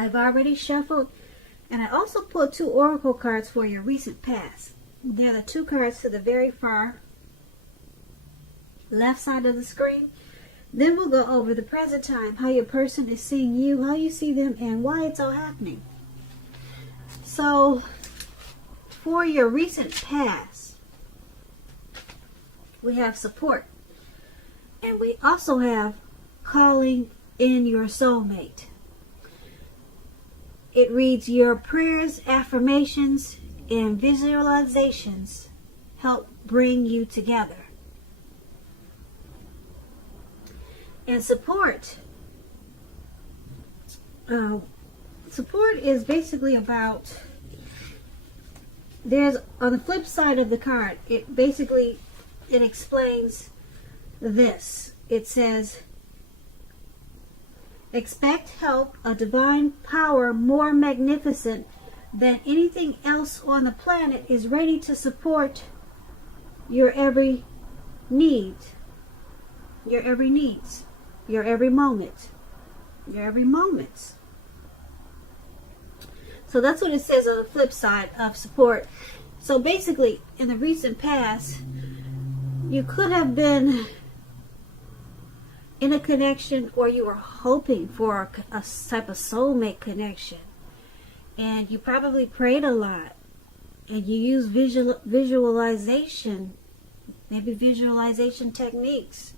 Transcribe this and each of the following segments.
I've already shuffled, and I also pulled 2 oracle cards for your recent past. They're the 2 cards to the very far left side of the screen. Then we'll go over the present time, how your person is seeing you, how you see them, and why it's all happening. So, for your recent past, we have support. And we also have calling in your soulmate. It reads, your prayers, affirmations, and visualizations help bring you together. And support. Support is basically about, there's, on the flip side of the card, it explains this. It says, expect help, a divine power more magnificent than anything else on the planet is ready to support your every need. Your every needs. Your every moment. Your every moment. So that's what it says on the flip side of support. So basically, in the recent past, you could have been in a connection, or you were hoping for a type of soulmate connection. And you probably prayed a lot. And you used visualization, maybe visualization techniques.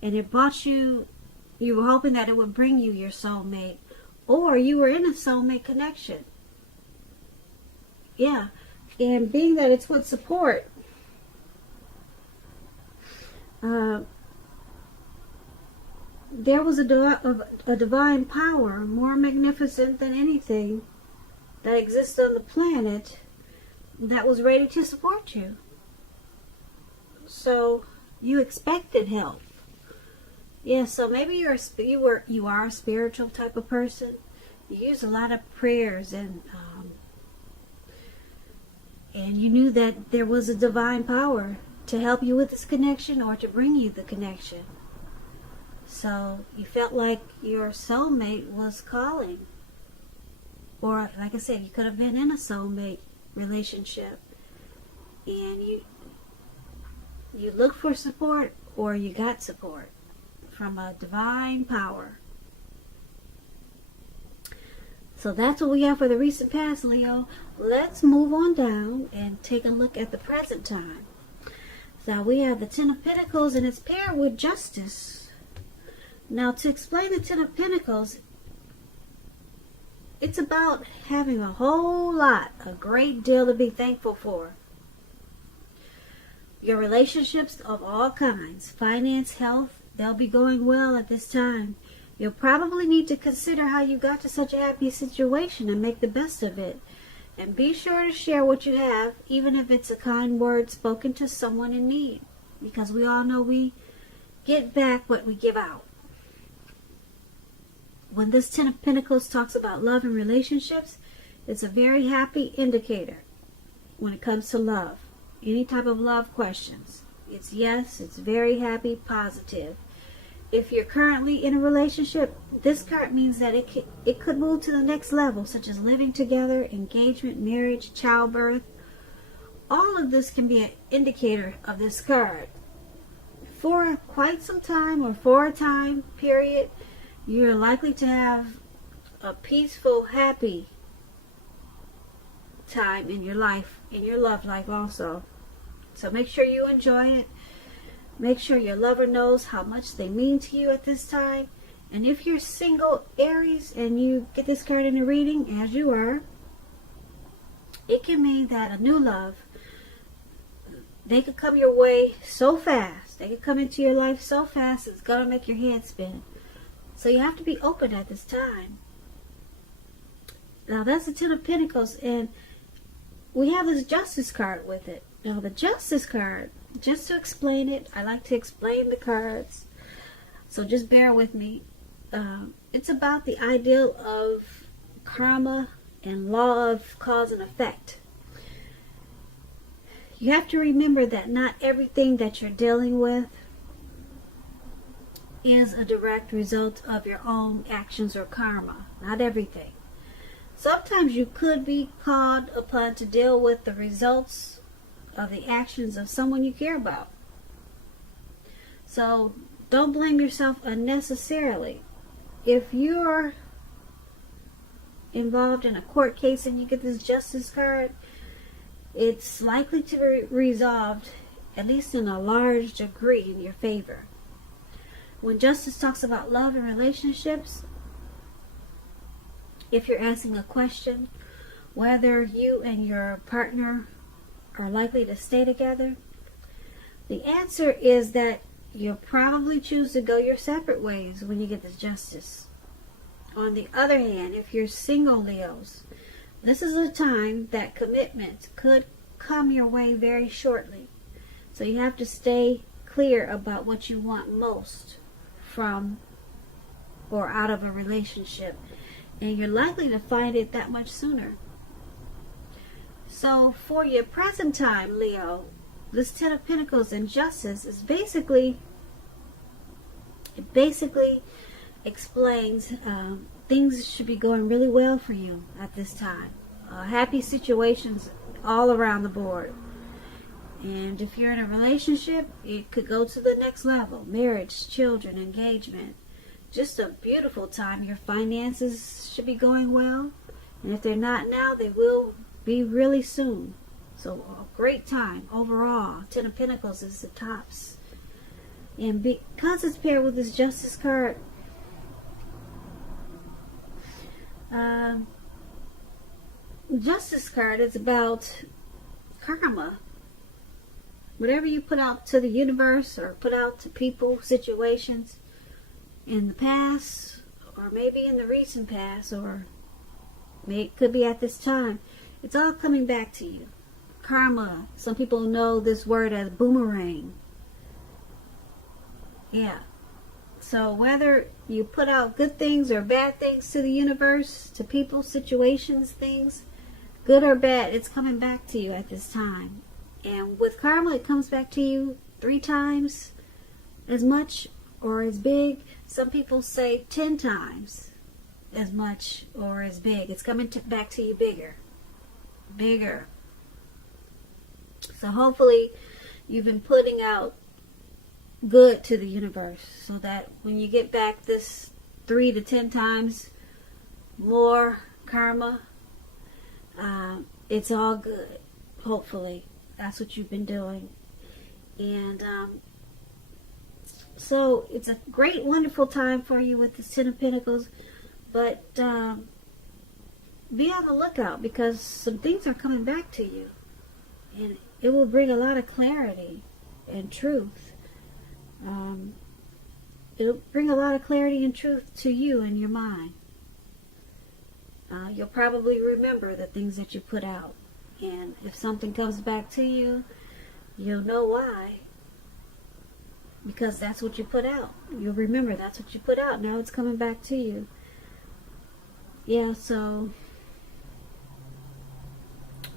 And it brought you were hoping that it would bring you your soulmate. Or you were in a soulmate connection. Yeah. And being that it's with support, there was a divine power more magnificent than anything that exists on the planet that was ready to support you. So you expected help. Yeah, so maybe you are a spiritual type of person. You use a lot of prayers, and you knew that there was a divine power to help you with this connection or to bring you the connection. So you felt like your soulmate was calling. Or, like I said, you could have been in a soulmate relationship. And you looked for support, or you got support from a divine power. So that's what we have for the recent past, Leo. Let's move on down and take a look at the present time. So we have the Ten of Pentacles, and it's paired with Justice. Now, to explain the Ten of Pentacles, it's about having a great deal to be thankful for. Your relationships of all kinds, finance, health, they'll be going well at this time. You'll probably need to consider how you got to such a happy situation and make the best of it. And be sure to share what you have, even if it's a kind word spoken to someone in need. Because we all know we get back what we give out. When this Ten of Pentacles talks about love and relationships, it's a very happy indicator when it comes to love. Any type of love questions. It's yes, it's very happy, positive. If you're currently in a relationship, this card means that it could move to the next level, such as living together, engagement, marriage, childbirth. All of this can be an indicator of this card. For quite some time, or for a time period, you're likely to have a peaceful, happy time in your life, in your love life also. So make sure you enjoy it. Make sure your lover knows how much they mean to you at this time. And if you're single, Aries, and you get this card in a reading, as you are, it can mean that a new love, they could come your way so fast. They could come into your life so fast, it's going to make your head spin. So you have to be open at this time. Now that's the Ten of Pentacles, and we have this Justice card with it. Now the Justice card, just to explain it, I like to explain the cards, so just bear with me. It's about the ideal of karma and law of cause and effect. You have to remember that not everything that you're dealing with is a direct result of your own actions or karma. Not everything. Sometimes you could be called upon to deal with the results of the actions of someone you care about. So don't blame yourself unnecessarily. If you're involved in a court case and you get this Justice card, it's likely to be resolved, at least in a large degree, in your favor. When Justice talks about love and relationships, if you're asking a question whether you and your partner are likely to stay together, the answer is that you'll probably choose to go your separate ways when you get this Justice. On the other hand, if you're single Leos, this is a time that commitment could come your way very shortly. So you have to stay clear about what you want most from or out of a relationship. And you're likely to find it that much sooner. So for your present time, Leo, this Ten of Pentacles and Justice is basically explains things should be going really well for you at this time. Happy situations all around the board. And if you're in a relationship, it could go to the next level. Marriage, children, engagement. Just a beautiful time. Your finances should be going well. And if they're not now, they will be really soon. So a great time overall. Ten of Pentacles is the tops. And because it's paired with this Justice card, Justice card is about karma. Whatever you put out to the universe or put out to people, situations in the past, or maybe in the recent past, or it could be at this time, it's all coming back to you. Karma. Some people know this word as boomerang. Yeah. So whether you put out good things or bad things to the universe, to people, situations, things, good or bad, it's coming back to you at this time. And with karma, it comes back to you 3 times as much or as big. Some people say 10 times as much or as big. It's coming back to you bigger. Bigger. So hopefully you've been putting out good to the universe so that when you get back this 3 to 10 times more karma, it's all good. Hopefully that's what you've been doing. And so it's a great, wonderful time for you with the Ten of Pentacles. But be on the lookout, because some things are coming back to you. And it will bring a lot of clarity and truth. It'll bring a lot of clarity and truth to you in your mind. You'll probably remember the things that you put out. And if something comes back to you, you'll know why. Because that's what you put out. You'll remember that's what you put out. Now it's coming back to you. Yeah, so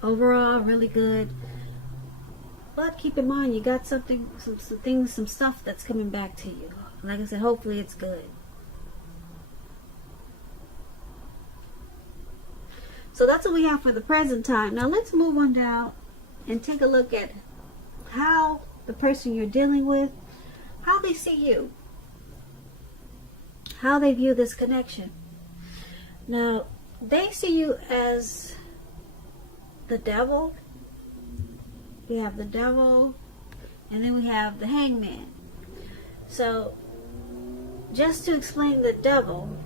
overall, really good. But keep in mind, you got some things, some stuff that's coming back to you. Like I said, hopefully it's good. So that's what we have for the present time. Now let's move on down and take a look at how the person you're dealing with, how they see you, how they view this connection. Now, they see you as the devil. We have the devil, and then we have the hangman. So, just to explain the devil,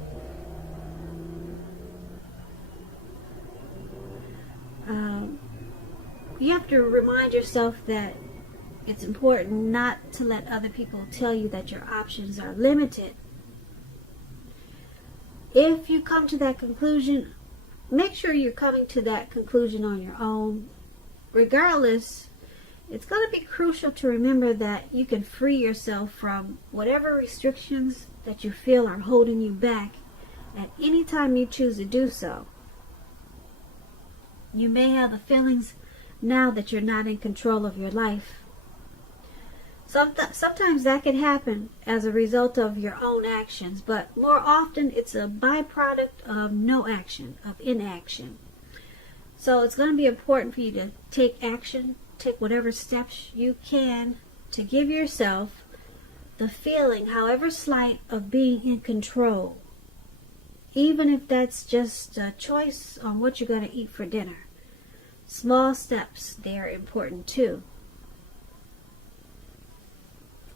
you have to remind yourself that it's important not to let other people tell you that your options are limited. If you come to that conclusion, make sure you're coming to that conclusion on your own. Regardless, it's going to be crucial to remember that you can free yourself from whatever restrictions that you feel are holding you back at any time you choose to do so. You may have the feelings now that you're not in control of your life. Sometimes that can happen as a result of your own actions, but more often it's a byproduct of no action, of inaction. So it's going to be important for you to take action, take whatever steps you can to give yourself the feeling, however slight, of being in control. Even if that's just a choice on what you're going to eat for dinner. Small steps, they're important too.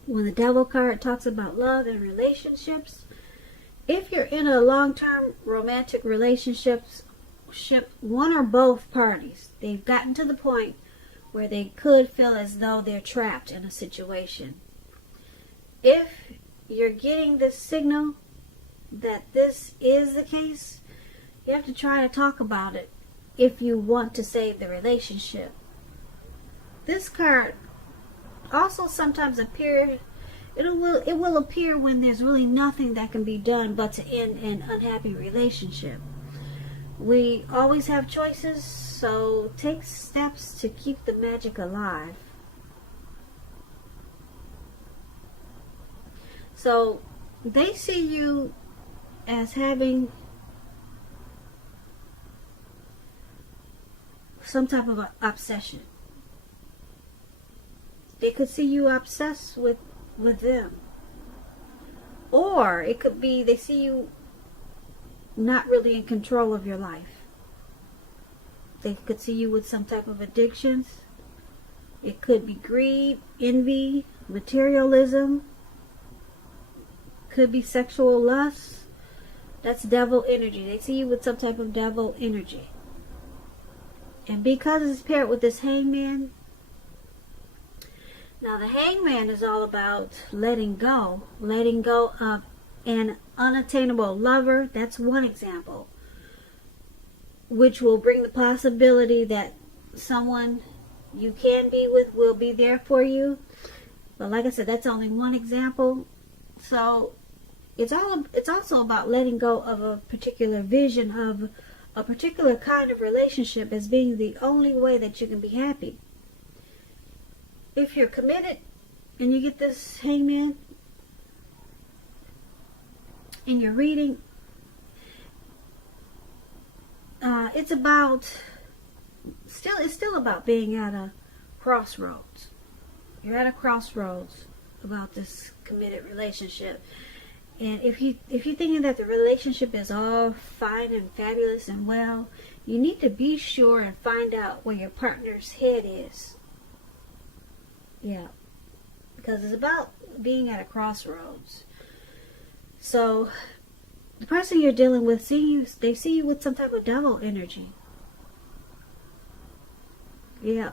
When the Devil card talks about love and relationships, if you're in a long-term romantic relationship, one or both parties, they've gotten to the point where they could feel as though they're trapped in a situation. If you're getting this signal that this is the case, you have to try to talk about it if you want to save the relationship. This card also sometimes appears, it will appear when there's really nothing that can be done but to end an unhappy relationship. We always have choices, so take steps to keep the magic alive. So they see you as having some type of obsession. They could see you obsessed with them. Or it could be they see you not really in control of your life. They could see you with some type of addictions. It could be greed, envy, materialism. Could be sexual lust. That's devil energy. They see you with some type of devil energy. And because it's paired with this hangman, now the hangman is all about letting go of an unattainable lover. That's one example, which will bring the possibility that someone you can be with will be there for you. But like I said, that's only one example. So it's also about letting go of a particular vision of a particular kind of relationship as being the only way that you can be happy. If you're committed and you get this hangman in your reading, it's still about being at a crossroads. You're at a crossroads about this committed relationship. And if you're thinking that the relationship is all fine and fabulous and well, you need to be sure and find out where your partner's head is. Yeah. Because it's about being at a crossroads. So the person you're dealing with, they see you with some type of devil energy. Yeah.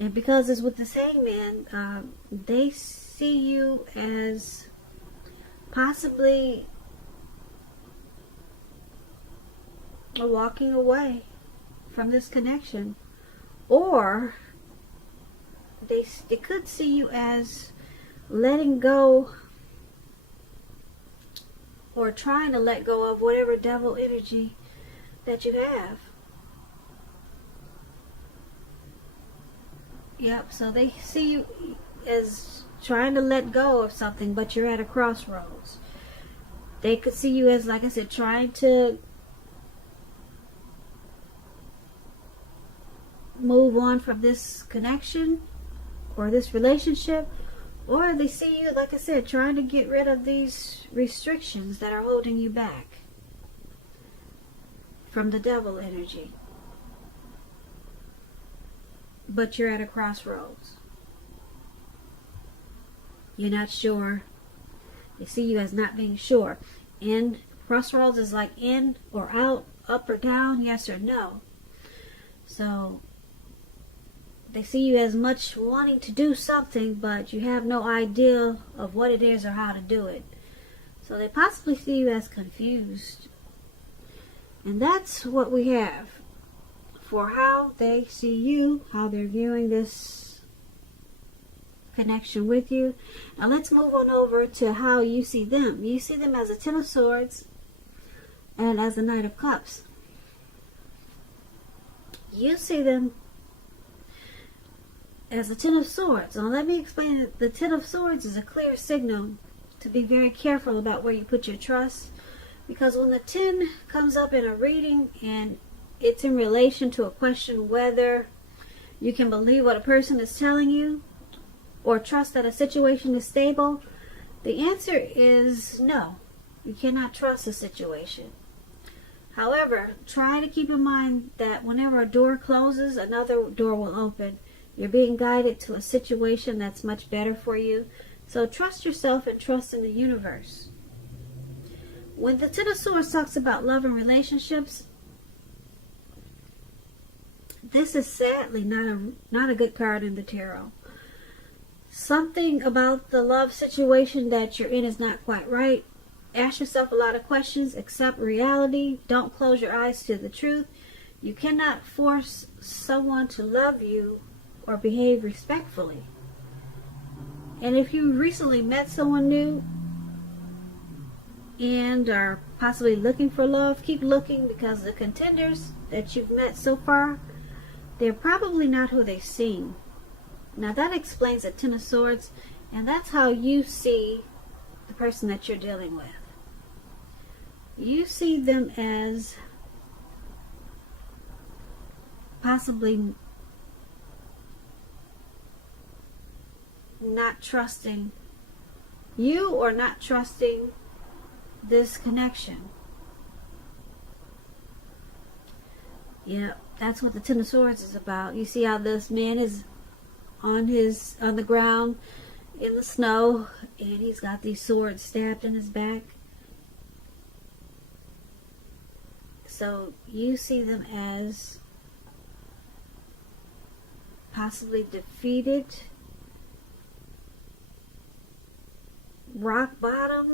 And because it's with the hangman, they see you as possibly walking away from this connection, or they could see you as letting go or trying to let go of whatever devil energy that you have. Yep, so they see you as trying to let go of something, but you're at a crossroads. They could see you as, like I said, trying to move on from this connection or this relationship, or they see you, like I said, trying to get rid of these restrictions that are holding you back from the devil energy. But you're at a crossroads. You're not sure. They see you as not being sure. And crossroads is like in or out, up or down, yes or no. So they see you as much wanting to do something, but you have no idea of what it is or how to do it. So they possibly see you as confused. And that's what we have for how they see you, how they're viewing this connection with you. Now let's move on over to how you see them. You see them as a Ten of Swords and as a Knight of Cups. You see them as the Ten of Swords. Now let me explain that the Ten of Swords is a clear signal to be very careful about where you put your trust. Because when the 10 comes up in a reading and it's in relation to a question whether you can believe what a person is telling you or trust that a situation is stable, the answer is no. You cannot trust a situation. However, try to keep in mind that whenever a door closes, another door will open. You're being guided to a situation that's much better for you. So trust yourself and trust in the universe. When the Ten of Swords talks about love and relationships, this is sadly not a good card in the tarot. Something about the love situation that you're in is not quite right. Ask yourself a lot of questions. Accept reality. Don't close your eyes to the truth. You cannot force someone to love you or behave respectfully. And if you recently met someone new and are possibly looking for love, keep looking, because the contenders that you've met so far, they're probably not who they seem. Now that explains the Ten of Swords, and that's how you see the person that you're dealing with. You see them as possibly not trusting you or not trusting this connection. Yeah, that's what the Ten of Swords is about. You see how this man is on the ground in the snow, and he's got these swords stabbed in his back. So you see them as possibly defeated, rock bottom,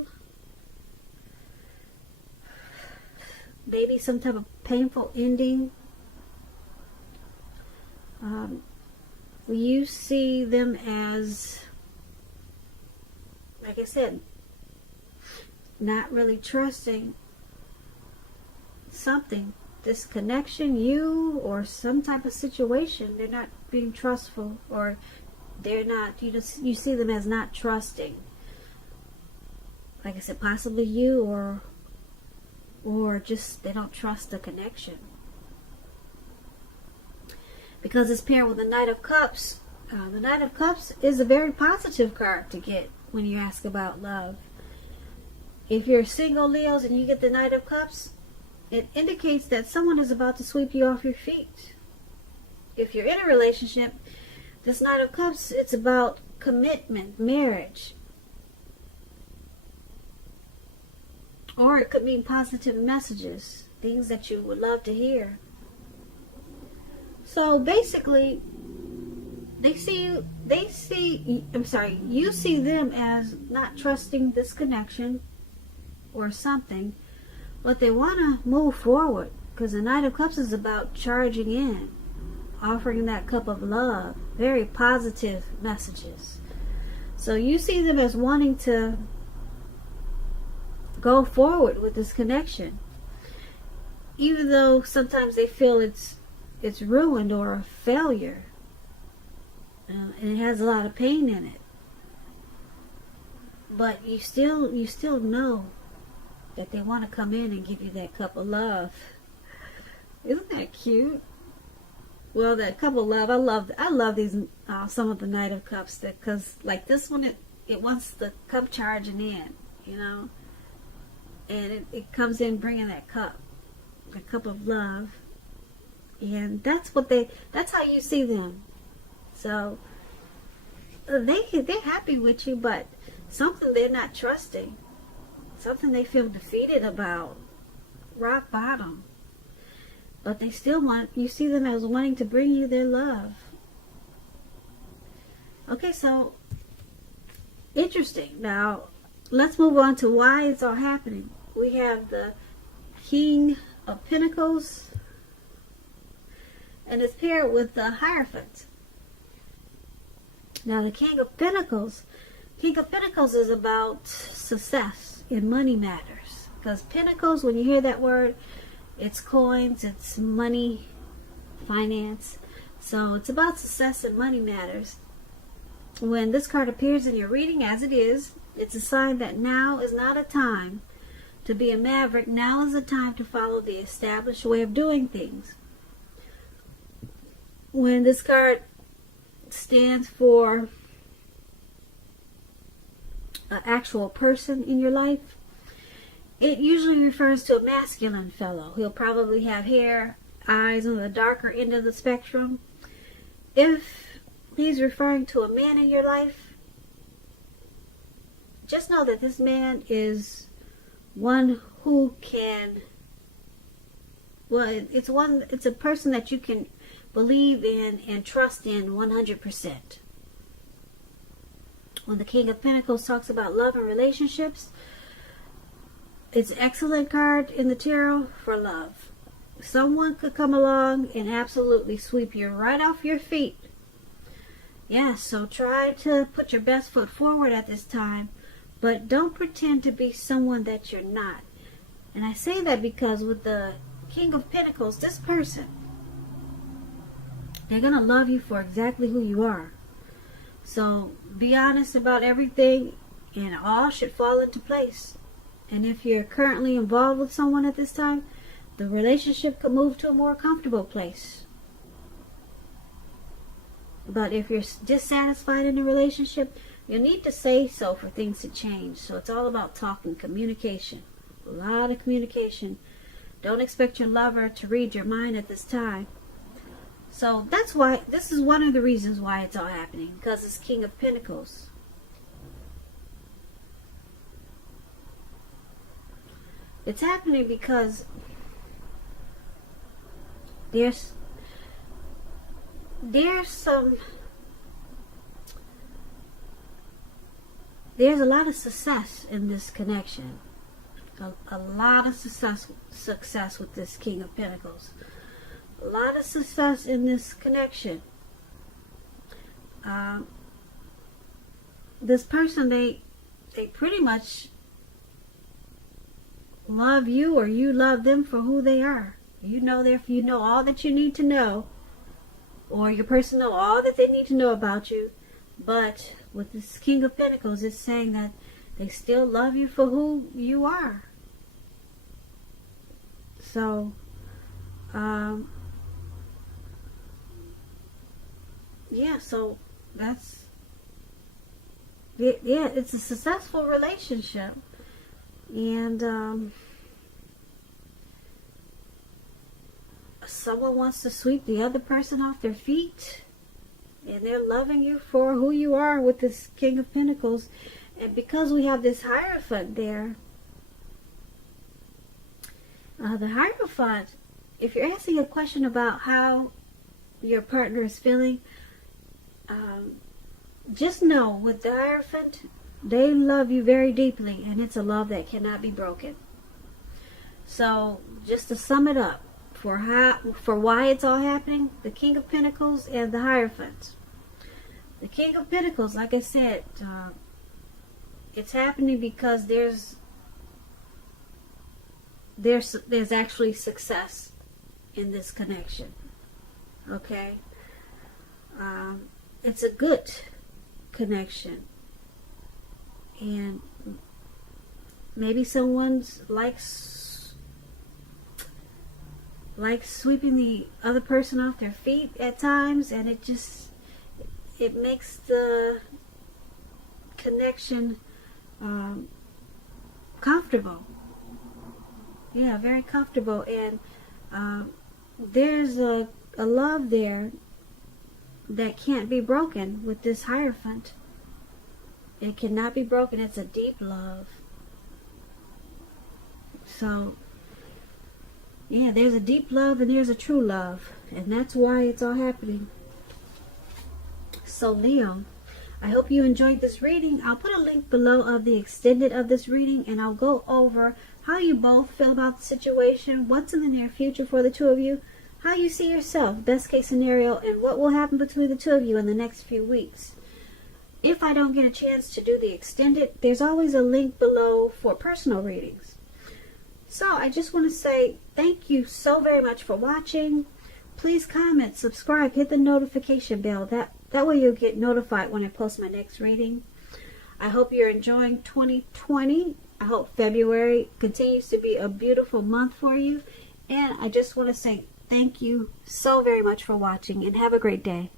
maybe some type of painful ending. You see them as, like I said, not really trusting something, this connection, you or some type of situation. They're not being trustful, or they're not, you see them as not trusting. Like I said, possibly you or just they don't trust the connection. Because it's paired with the Knight of Cups. The Knight of Cups is a very positive card to get when you ask about love. If you're single, Leos, and you get the Knight of Cups, it indicates that someone is about to sweep you off your feet. If you're in a relationship, this Knight of Cups, it's about commitment, marriage. Or it could mean positive messages, things that you would love to hear. So basically, you see them as not trusting this connection or something, but they want to move forward, because the Knight of Cups is about charging in, offering that cup of love, very positive messages. So you see them as wanting to go forward with this connection, even though sometimes they feel it's ruined or a failure, and it has a lot of pain in it. But you still know that they want to come in and give you that cup of love. Isn't that cute? Well, that cup of love, I love these some of the Knight of Cups, because like this one, it wants the cup charging in, you know, and it comes in bringing that cup, the cup of love. And that's how you see them. So they're happy with you, but something they're not trusting, something they feel defeated about, rock bottom. But they still you see them as wanting to bring you their love. Okay, so interesting. Now let's move on to why it's all happening. We have the King of Pentacles, and it's paired with the Hierophant. Now the King of Pentacles is about success in money matters. Because Pentacles, when you hear that word, it's coins, it's money, finance. So it's about success and money matters. When this card appears in your reading, as it is, it's a sign that now is not a time to be a maverick. Now is a time to follow the established way of doing things. When this card stands for an actual person in your life, it usually refers to a masculine fellow. He'll probably have hair, eyes on the darker end of the spectrum. If he's referring to a man in your life, just know that this man is one who can, well, it's a person that you can believe in and trust in 100%. When the King of Pentacles talks about love and relationships, it's an excellent card in the tarot for love. Someone could come along and absolutely sweep you right off your feet. Yeah, so try to put your best foot forward at this time, but don't pretend to be someone that you're not. And I say that because with the King of Pentacles, this person, they're going to love you for exactly who you are. So be honest about everything and all should fall into place. And if you're currently involved with someone at this time, the relationship could move to a more comfortable place. But if you're dissatisfied in a relationship, you need to say so for things to change. So it's all about talking, communication. A lot of communication. Don't expect your lover to read your mind at this time. So that's why, this is one of the reasons why it's all happening. Because it's King of Pentacles. It's happening because there's a lot of success in this connection. A lot of success with this King of Pentacles. A lot of success in this connection. This person, they pretty much love you, or you love them for who they are. You know all that you need to know, or your person know all that they need to know about you. But with this King of Pentacles, it's saying that they still love you for who you are. So, yeah, so that's, yeah, it's a successful relationship. And someone wants to sweep the other person off their feet, and they're loving you for who you are with this King of Pentacles. And because we have this Hierophant there, the Hierophant, if you're asking a question about how your partner is feeling, just know with the Hierophant, they love you very deeply, and it's a love that cannot be broken. So just to sum it up, for why it's all happening, the King of Pentacles and the Hierophant. The King of Pentacles, like I said, it's happening because there's actually success in this connection. Okay, it's a good connection, and maybe someone's like sweeping the other person off their feet at times, and it makes the connection comfortable. Yeah, very comfortable. And there's a love there that can't be broken with this Hierophant. It cannot be broken. It's a deep love. So yeah, there's a deep love and there's a true love, and that's why it's all happening. So Leo, I hope you enjoyed this reading. I'll put a link below of the extended of this reading, and I'll go over how you both feel about the situation, what's in the near future for the two of you, how you see yourself, best case scenario, and what will happen between the two of you in the next few weeks. If I don't get a chance to do the extended, there's always a link below for personal readings. So I just want to say thank you so very much for watching. please comment, subscribe, hit the notification bell. That way you'll get notified when I post my next reading. I hope you're enjoying 2020. I hope February continues to be a beautiful month for you. And I just want to say thank you so very much for watching, and have a great day.